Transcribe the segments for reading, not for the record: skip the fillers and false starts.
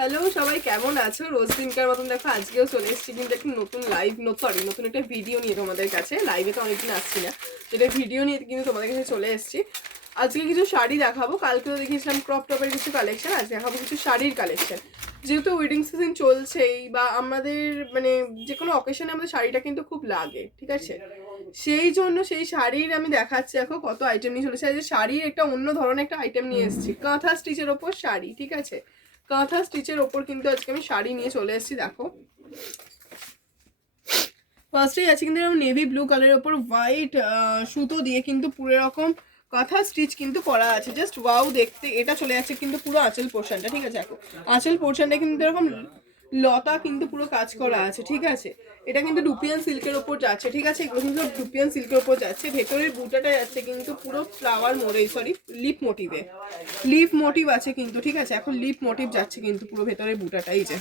Hello সবাই, কেমন আছো? রোজ দিনকার মতন দেখো আজকেও চলে এসেছি কিন্তু একটা নতুন লাইভ নতুন একটা ভিডিও নিয়ে তোমাদের কাছে। লাইভে তো অনেকদিন আসছি না, যেটা ভিডিও নিয়ে কিন্তু তোমাদের কাছে চলে এসেছি। আজকে কিছু শাড়ি দেখাবো, কালকেও দেখিয়েছিলাম ক্রপ টপের কিছু কালেকশন, আজ দেখাবো কিছু শাড়ির কালেকশন। যেহেতু ওয়েডিং সিজন চলছেই বা আমাদের মানে যে কোনো অকেশনে আমাদের শাড়িটা কিন্তু খুব লাগে, ঠিক আছে? সেই জন্য সেই শাড়ির আমি দেখাচ্ছি দেখো কত আইটেম নিয়ে চলেছে। যে শাড়ির একটা অন্য ধরনের একটা আইটেম নিয়ে এসেছি, কাঁথা স্টিচের ওপর শাড়ি, ঠিক আছে? কাঁথা স্টিচের ওপর কিন্তু আজকে আমি শাড়ি নিয়ে চলে এসেছি। দেখো ফার্স্টেই আছে কিন্তু এরকম নেভি ব্লু কালারের ওপর হোয়াইট সুতো দিয়ে কিন্তু পুরো এরকম কাঁথা স্টিচ কিন্তু করা আছে, জাস্ট ওয়াও দেখতে। এটা চলে যাচ্ছে কিন্তু পুরো আঁচল পোর্শনটা, ঠিক আছে? দেখো আঁচল পোর্শনটা কিন্তু এরকম লতা কিন্তু পুরো কাজ করা আছে, ঠিক আছে? এটা কিন্তু ডুপিয়ান সিল্কের ওপর যাচ্ছে, ঠিক আছে? এগুলো কিন্তু ডুপিয়ান সিল্কের ওপর যাচ্ছে। ভেতরের বুটাটা যাচ্ছে কিন্তু পুরো ফ্লাওয়ার মোড়ে, সরি লিপ মোটিভে, লিপ মোটিভ আছে কিন্তু, ঠিক আছে? এখন লিপ মোটিভ যাচ্ছে কিন্তু পুরো ভেতরের বুটাটাই, যে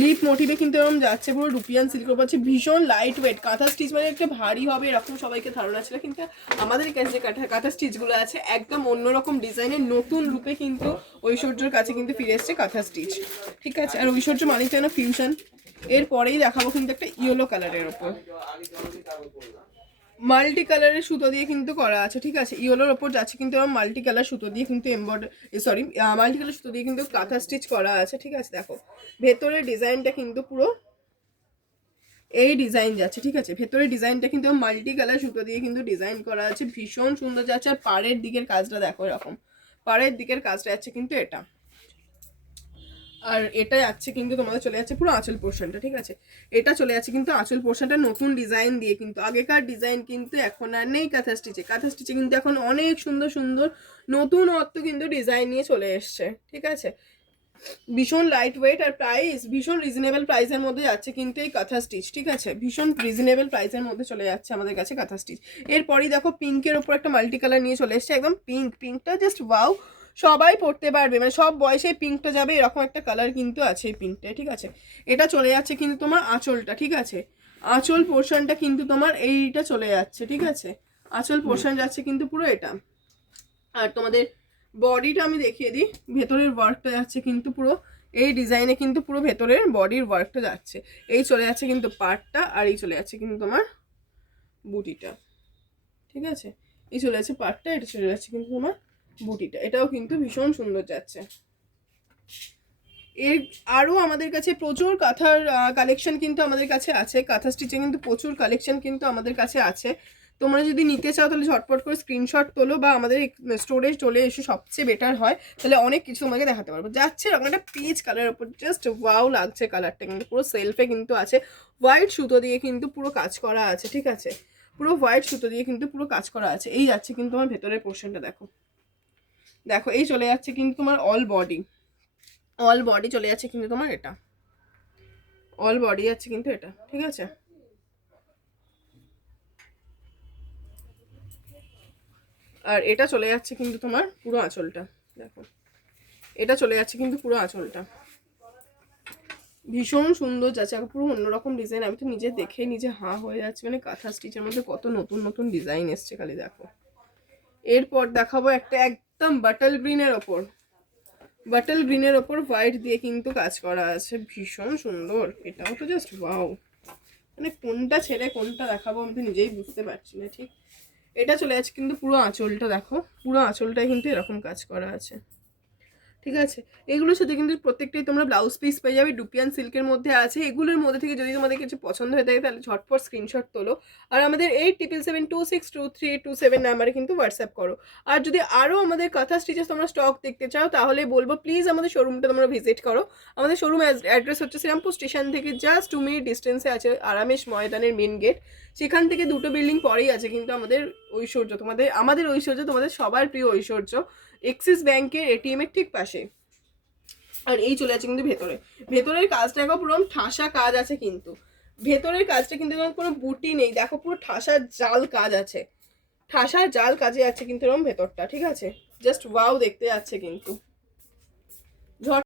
লিপ মোটিভে কিন্তু এরকম যাচ্ছে পুরো ডুপিয়ান সিল্কের ওপর। ভীষণ লাইট ওয়েট। কাঁথা স্টিচ মানে একটা ভারী হবে এরকম সবাইকে ধারণা ছিল, কিন্তু আমাদের কাছে যে কাঁথা স্টিচগুলো আছে একদম অন্যরকম ডিজাইনের নতুন রূপে কিন্তু ঐশ্বর্যর কাছে কিন্তু ফিরে এসছে কাঁথা স্টিচ, ঠিক আছে? আর ঐশ্বর্য মানে তো ফিউশন। এরপরেই দেখাবো কিন্তু একটা ইয়েলো কালারের ওপর মাল্টি কালারের সুতো দিয়ে কিন্তু করা আছে, ঠিক আছে? ইয়েলোর ওপর যাচ্ছে কিন্তু মাল্টি কালার সুতো দিয়ে কিন্তু মাল্টি কালার সুতো দিয়ে কিন্তু কাঁথা স্টিচ করা আছে, ঠিক আছে? দেখো ভেতরের ডিজাইনটা কিন্তু পুরো এই ডিজাইন যাচ্ছে, ঠিক আছে? ভেতরের ডিজাইনটা কিন্তু মাল্টি কালার সুতো দিয়ে কিন্তু ডিজাইন করা আছে, ভীষণ সুন্দর যাচ্ছে। আর পাড়ের দিকের কাজটা দেখো, এরকম পাড়ের দিকের কাজটা যাচ্ছে কিন্তু এটা। আর এটা যাচ্ছে কিন্তু তোমাদের চলে যাচ্ছে পুরো আঁচল পোর্শনটা, ঠিক আছে? এটা চলে যাচ্ছে কিন্তু আঁচল পোর্শনটা নতুন ডিজাইন দিয়ে কিন্তু। আগেকার ডিজাইন কিন্তু এখন আর নেই কাঁথা স্টিচে। কাঁথা স্টিচে কিন্তু এখন অনেক সুন্দর সুন্দর নতুনত্ব কিন্তু ডিজাইন নিয়ে চলে এসছে, ঠিক আছে? ভীষণ লাইট ওয়েট আর প্রাইস ভীষণ রিজনেবল প্রাইসের মধ্যে যাচ্ছে কিন্তু এই কাঁথা স্টিচ, ঠিক আছে? ভীষণ রিজনেবল প্রাইসের মধ্যে চলে যাচ্ছে আমাদের কাছে কাঁথা স্টিচ। এরপরই দেখো পিঙ্কের ওপর একটা মাল্টি কালার নিয়ে চলে এসছে, একদম পিঙ্কটা জাস্ট ওয়াও, সবাই পড়তে পারবে, মানে সব বয়সে পিঙ্কটা যাবে এরকম একটা কালার কিন্তু আছে এই পিঙ্কটা, ঠিক আছে? এটা চলে যাচ্ছে কিন্তু তোমার আঁচলটা, ঠিক আছে? আঁচল পোর্শনটা কিন্তু তোমার এইটা চলে যাচ্ছে, ঠিক আছে? আঁচল পোর্শন যাচ্ছে কিন্তু পুরো এটা। আর তোমাদের বডিটা আমি দেখিয়ে দিই, ভেতরের ওয়ার্কটা যাচ্ছে কিন্তু পুরো এই ডিজাইনে কিন্তু পুরো ভেতরের বডির ওয়ার্কটা যাচ্ছে। এই চলে যাচ্ছে কিন্তু পার্টটা, আর এই চলে যাচ্ছে কিন্তু তোমার বুটিটা, ঠিক আছে? এই চলে যাচ্ছে পার্টটা, এটা চলে যাচ্ছে কিন্তু তোমার বুটিটা। এটাও কিন্তু ভীষণ সুন্দর যাচ্ছে। এর আরও আমাদের কাছে প্রচুর কাঁথার কালেকশন কিন্তু আমাদের কাছে আছে। কাঁথা স্টিচে কিন্তু প্রচুর কালেকশন কিন্তু আমাদের কাছে আছে। তোমরা যদি নিতে চাও তাহলে ঝটপট করে স্ক্রিনশট তোলো বা আমাদের স্টোরে চলে এসে সবচেয়ে বেটার হয়, তাহলে অনেক কিছু তোমাকে দেখাতে পারবো। যাচ্ছে এরকম একটা পিচ কালারের ওপর, জাস্ট ওয়াও লাগছে কালারটা কিন্তু। পুরো সেলফে কিন্তু আছে, হোয়াইট সুতো দিয়ে কিন্তু পুরো কাজ করা আছে, ঠিক আছে? পুরো হোয়াইট সুতো দিয়ে কিন্তু পুরো কাজ করা আছে। এই যাচ্ছে কিন্তু তোমার ভেতরের পোর্শনটা, দেখো দেখো এই চলে যাচ্ছে কিন্তু তোমার অল বডি চলে যাচ্ছে কিন্তু তোমার এটা, অল বডি যাচ্ছে কিন্তু এটা, ঠিক আছে? আর এটা চলে যাচ্ছে কিন্তু তোমার পুরো আঁচলটা, দেখো এটা চলে যাচ্ছে কিন্তু পুরো আঁচলটা। ভীষণ সুন্দর যাচ্ছে, পুরো অন্যরকম ডিজাইন। আমি তো নিজে দেখে নিজে হাঁ হয়ে যাচ্ছে, মানে কাঁথা স্টিচের মধ্যে কত নতুন নতুন ডিজাইন এসছে খালি দেখো। এরপর দেখাবো একটা একদম বাটল গ্রিনের ওপর হোয়াইট দিয়ে কিন্তু কাজ করা আছে, ভীষণ সুন্দর। এটাও তো জাস্ট ওয়াও, মানে কোনটা ছেড়ে কোনটা দেখাবো আমি তো নিজেই বুঝতে পারছি না, ঠিক? এটা চলে যাচ্ছে কিন্তু পুরো আঁচলটা, দেখো পুরো আঁচলটায় কিন্তু এরকম কাজ করা আছে, ঠিক আছে? এগুলোর সাথে কিন্তু প্রত্যেকটাই তোমরা ব্লাউজ পিস পেয়ে যাবে, ডুপিয়ান সিল্কের মধ্যে আছে। এগুলোর মধ্যে থেকে যদি তোমাদের কিছু পছন্দ হয়ে থাকে তাহলে ঝটপট স্ক্রিনশট তোলো, আর আমাদের 8777262327 নাম্বারে কিন্তু হোয়াটসঅ্যাপ করো। আর যদি আরও আমাদের কাঁথা স্টিচেস তোমরা স্টক দেখতে চাও তাহলে বলবো প্লিজ আমাদের শোরুমটা তোমরা ভিজিট করো। আমাদের শোরুম অ্যাড্রেস হচ্ছে শ্রীরামপুর স্টেশন থেকে জাস্ট 2 মিনিট ডিস্টেন্সে আছে আরামেশ ময়দানের মেন গেট। সেখান থেকে দুটো বিল্ডিং পরেই আছে কিন্তু আমাদের ঐশ্বর্য, আমাদের ঐশ্বর্য তোমাদের সবার প্রিয় ঐশ্বর্য, এক্সিস ব্যাংকের এটিএম এর ঠিক পাশে। আর এই চলে আছে কিন্তু ভেতরের কাজটা দেখো পুরো ঠাসা কাজ আছে কিন্তু। ভেতরের কাজটা কিন্তু কোনো বুটি নেই, দেখো পুরো ঠাসা জাল কাজ আছে, ঠাসা জাল কাজে আছে কিন্তু এরকম ভেতরটা, ঠিক আছে? জাস্ট ওয়াও দেখতে যাচ্ছে কিন্তু।